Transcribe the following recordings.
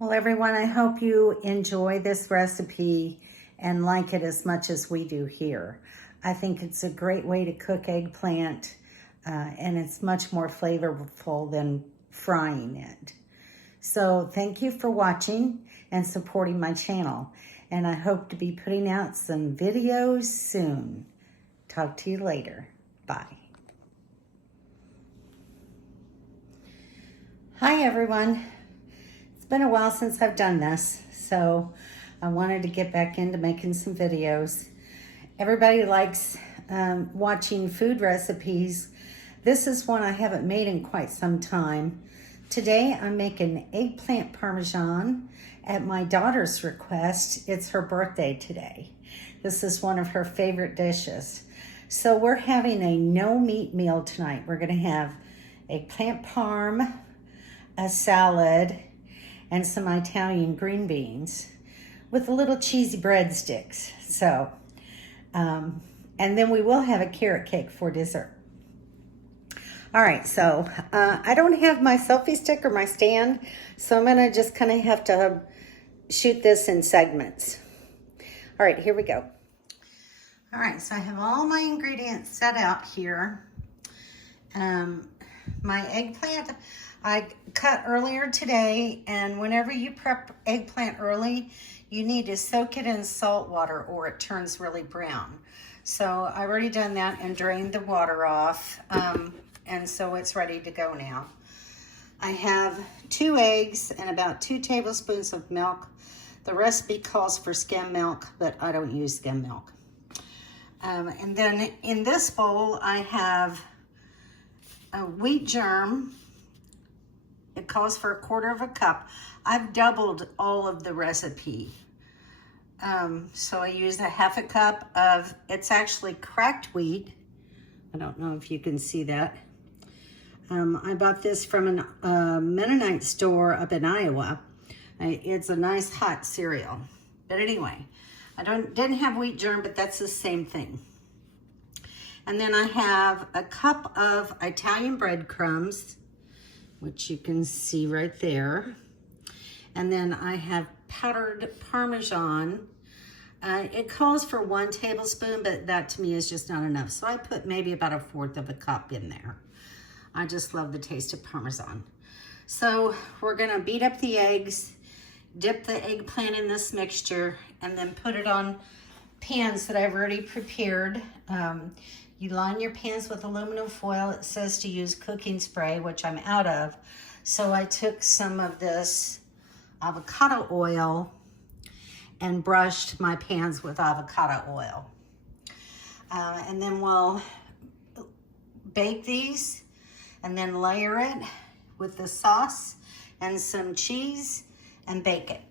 Well, everyone, I hope you enjoy this recipe and like it as much as we do here. I think it's a great way to cook eggplant, and it's much more flavorful than frying it. So thank you for watching and supporting my channel. And I hope to be putting out some videos soon. Talk to you later. Bye. Hi, everyone. It's been a while since I've done this, so I wanted to get back into making some videos. Everybody likes watching food recipes. This is one I haven't made in quite some time. Today I'm making eggplant parmesan at my daughter's request. It's her birthday today. This is one of her favorite dishes. So we're having a no meat meal tonight. We're gonna have eggplant parm, a salad, and some Italian green beans with a little cheesy breadsticks. So, and then we will have a carrot cake for dessert. All right, so I don't have my selfie stick or my stand, so I'm gonna just kind of have to shoot this in segments. All right, here we go. All right, so I have all my ingredients set out here. My eggplant, I cut earlier today, and whenever you prep eggplant early, you need to soak it in salt water or it turns really brown. So I've already done that and drained the water off, and so it's ready to go now. I have 2 eggs and about 2 tablespoons of milk. The recipe calls for skim milk, but I don't use skim milk. And then in this bowl, I have a wheat germ. It calls for 1/4 cup. I've doubled all of the recipe. So I use 1/2 cup of, it's actually cracked wheat. I don't know if you can see that. I bought this from a Mennonite store up in Iowa. It's a nice hot cereal. But anyway, I didn't have wheat germ, but that's the same thing. And then I have a cup of Italian breadcrumbs, which you can see right there. And then I have powdered Parmesan. It calls for 1 tablespoon, but that to me is just not enough. So I put maybe about 1/4 cup in there. I just love the taste of Parmesan. So we're gonna beat up the eggs, dip the eggplant in this mixture, and then put it on pans that I've already prepared. You line your pans with aluminum foil. It says to use cooking spray, which I'm out of. So I took some of this avocado oil and brushed my pans with avocado oil. And then we'll bake these and then layer it with the sauce and some cheese and bake it.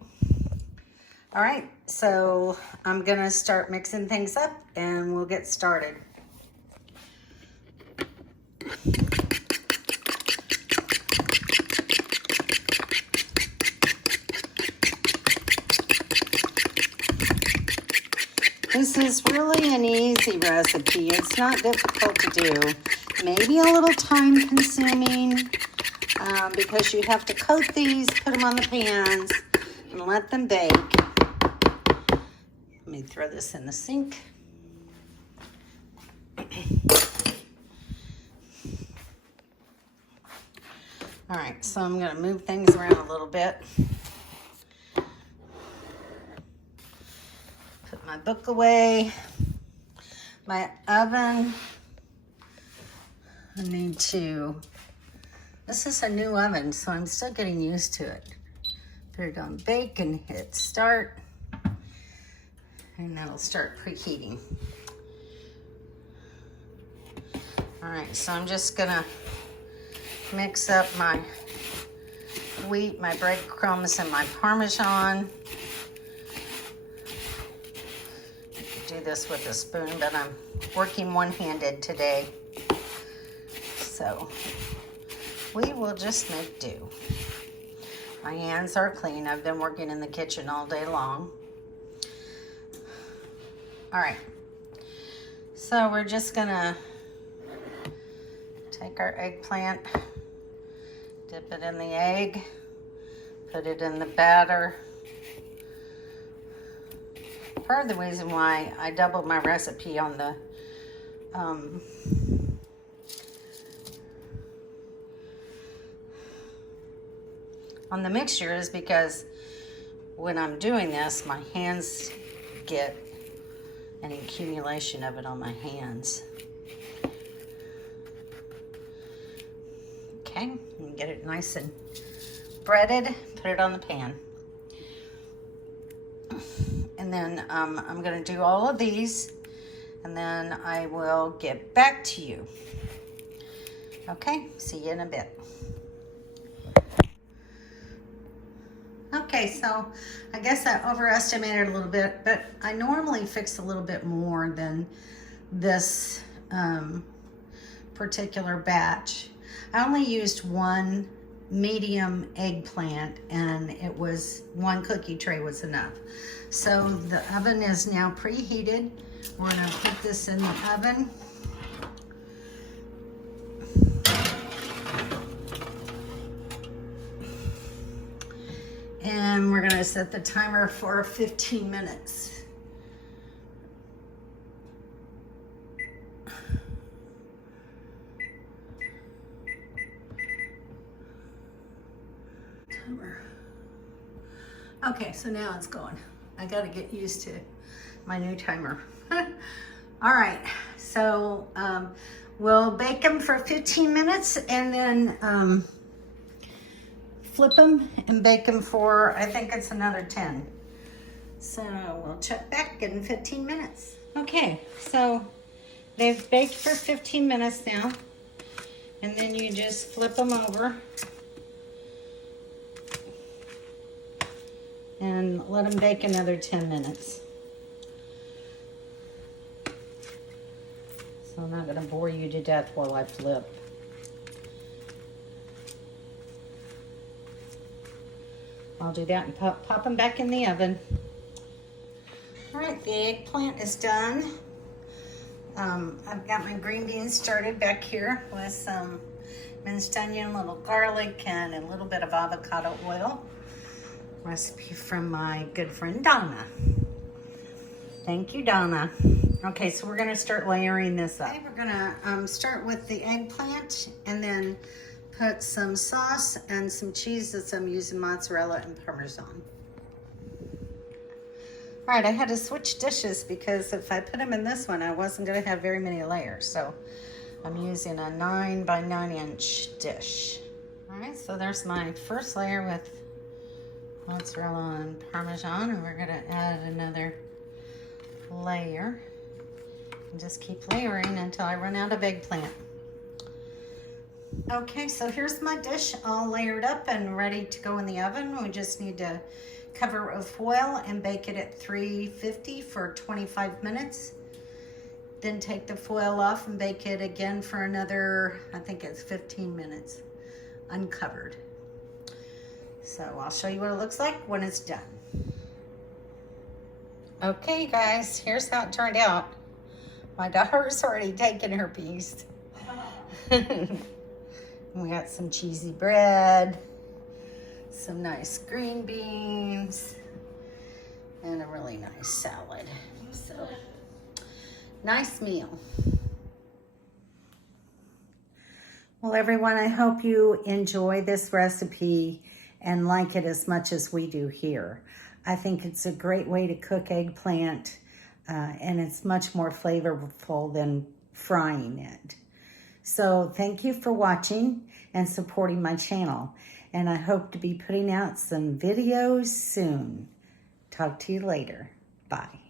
All right, so I'm gonna start mixing things up and we'll get started. This is really an easy recipe. It's not difficult to do. Maybe a little time consuming because you have to coat these, put them on the pans, and let them bake. Let me throw this in the sink. All right, so I'm gonna move things around a little bit. Put my book away. My oven, I need to, this is a new oven, so I'm still getting used to it. Put it on bake and hit start, and that'll start preheating. All right, so I'm just gonna mix up my wheat, my breadcrumbs, and my Parmesan. You could do this with a spoon, but I'm working one-handed today. So we will just make do. My hands are clean. I've been working in the kitchen all day long. All right, so we're just gonna take our eggplant, dip it in the egg, put put it in the batter. Part of the reason why I doubled my recipe on the mixture is because when I'm doing this, my hands get an accumulation of it on my hands. Okay, and get it nice and breaded, put it on the pan. And then I'm gonna do all of these, and then I will get back to you. Okay, see you in a bit. Okay, so I guess I overestimated a little bit, but I normally fix a little bit more than this particular batch. I only used one medium eggplant, and it was one cookie tray was enough. So the oven is now preheated. We're gonna put this in the oven. And we're gonna set the timer for 15 minutes. Timer. Okay, so now it's going. I gotta get used to my new timer. All right, so we'll bake them for 15 minutes and then flip them and bake them for, I think it's another 10. So we'll check back in 15 minutes. Okay, so they've baked for 15 minutes now. And then you just flip them over and let them bake another 10 minutes. So I'm not gonna bore you to death while I flip. I'll do that and pop them back in the oven. All right, the eggplant is done. I've got my green beans started back here with some minced onion, a little garlic, and a little bit of avocado oil. Recipe from my good friend Donna. Thank you, Donna. Okay, so we're gonna start layering this up. Okay, we're gonna start with the eggplant and then put some sauce and some cheese that I'm using mozzarella and Parmesan. All right, I had to switch dishes because if I put them in this one, I wasn't gonna have very many layers. So I'm using a 9 by 9 inch dish. All right, so there's my first layer with mozzarella and Parmesan, and we're gonna add another layer and just keep layering until I run out of eggplant. Okay, so here's my dish all layered up and ready to go in the oven. We just need to cover it with foil and bake it at 350 for 25 minutes. Then take the foil off and bake it again for another, I think it's 15 minutes, uncovered. So I'll show you what it looks like when it's done. Okay guys, here's how it turned out. My daughter's already taken her piece. We got some cheesy bread, some nice green beans, and a really nice salad. So, nice meal. Well, everyone, I hope you enjoy this recipe and like it as much as we do here. I think it's a great way to cook eggplant, and it's much more flavorful than frying it. So thank you for watching and supporting my channel. And I hope to be putting out some videos soon. Talk to you later. Bye.